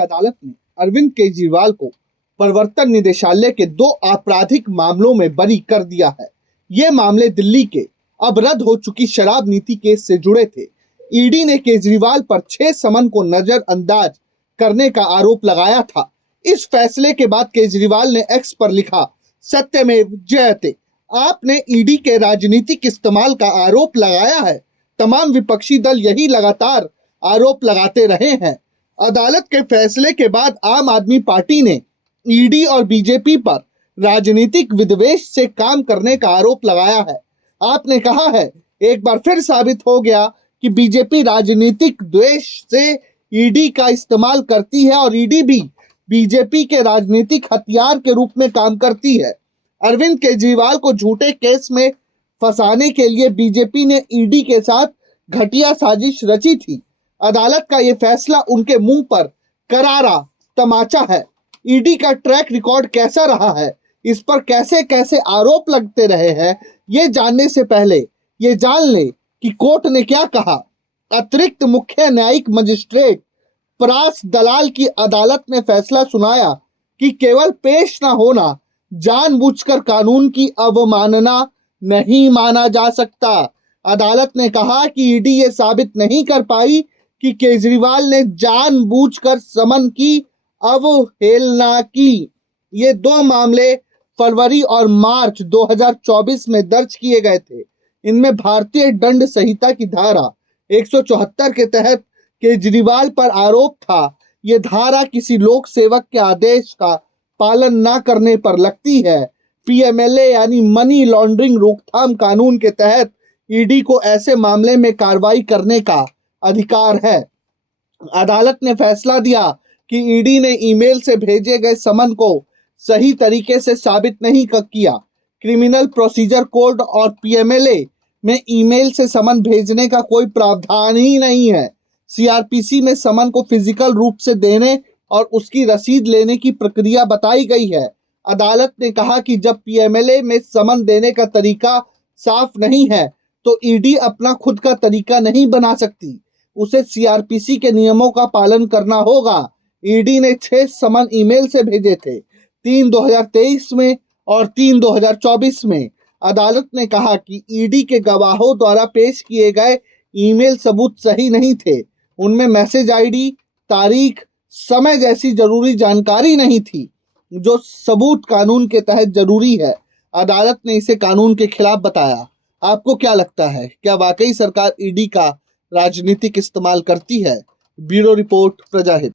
अदालत ने अरविंद केजरीवाल को प्रवर्तन निदेशालय के 2 आपराधिक मामलों में बरी कर दिया है। ये मामले दिल्ली के अब रद्द हो चुकी शराब नीति केस से जुड़े थे। ईडी ने केजरीवाल पर 6 समन को नजरअंदाज करने का आरोप लगाया था। इस फैसले के बाद केजरीवाल ने एक्स पर लिखा, सत्यमेव जयते। आपने ईडी के राजनीतिक इस्तेमाल का आरोप लगाया है। तमाम विपक्षी दल यही लगातार आरोप लगाते रहे हैं। अदालत के फैसले के बाद आम आदमी पार्टी ने ईडी और बीजेपी पर राजनीतिक विद्वेष से काम करने का आरोप लगाया है। आपने कहा है, एक बार फिर साबित हो गया कि बीजेपी राजनीतिक द्वेष से ईडी का इस्तेमाल करती है और ईडी भी बीजेपी के राजनीतिक हथियार के रूप में काम करती है। अरविंद केजरीवाल को झूठे केस में फंसाने के लिए बीजेपी ने ईडी के साथ घटिया साजिश रची थी। अदालत का यह फैसला उनके मुंह पर करारा तमाचा है। ईडी का ट्रैक रिकॉर्ड कैसा रहा है, इस पर कैसे कैसे आरोप लगते रहे हैं, ये जानने से पहले ये जान ले कि कोर्ट ने क्या कहा। अतिरिक्त मुख्य न्यायिक मजिस्ट्रेट परास दलाल की अदालत ने फैसला सुनाया कि केवल पेश न होना जानबूझकर कानून की अवमानना नहीं माना जा सकता। अदालत ने कहा कि ईडी ये साबित नहीं कर पाई कि केजरीवाल ने जानबूझकर समन की अवहेलना की। ये 2 मामले फरवरी और मार्च 2024 में दर्ज किए गए थे। इनमें भारतीय दंड संहिता की धारा 174 के तहत केजरीवाल पर आरोप था। ये धारा किसी लोक सेवक के आदेश का पालन न करने पर लगती है। पीएमएलए यानी मनी लॉन्ड्रिंग रोकथाम कानून के तहत ईडी को ऐसे मामले में कार्रवाई करने का अधिकार है। अदालत ने फैसला दिया कि ईडी ने ईमेल से भेजे गए समन को सही तरीके से साबित नहीं किया। क्रिमिनल प्रोसीजर कोड और पीएमएलए में ईमेल से समन भेजने का कोई प्रावधान ही नहीं है। सीआरपीसी में समन को फिजिकल रूप से देने और उसकी रसीद लेने की प्रक्रिया बताई गई है। अदालत ने कहा कि जब पीएमएलए में समन देने का तरीका साफ नहीं है तो ईडी अपना खुद का तरीका नहीं बना सकती। उसे सीआरपीसी के नियमों का पालन करना होगा। ईडी ने 6 समन ईमेल से भेजे थे, 3 2023 में और 3 2024 में। अदालत ने कहा कि ईडी के गवाहों द्वारा पेश किए गए ईमेल सबूत सही नहीं थे। उनमें मैसेज आईडी, तारीख, समय जैसी जरूरी जानकारी नहीं थी, जो सबूत कानून के तहत जरूरी है। अदालत ने इसे कानून के खिलाफ बताया। आपको क्या लगता है, क्या वाकई सरकार ईडी का राजनीतिक इस्तेमाल करती है? Bureau report, प्रजाहित।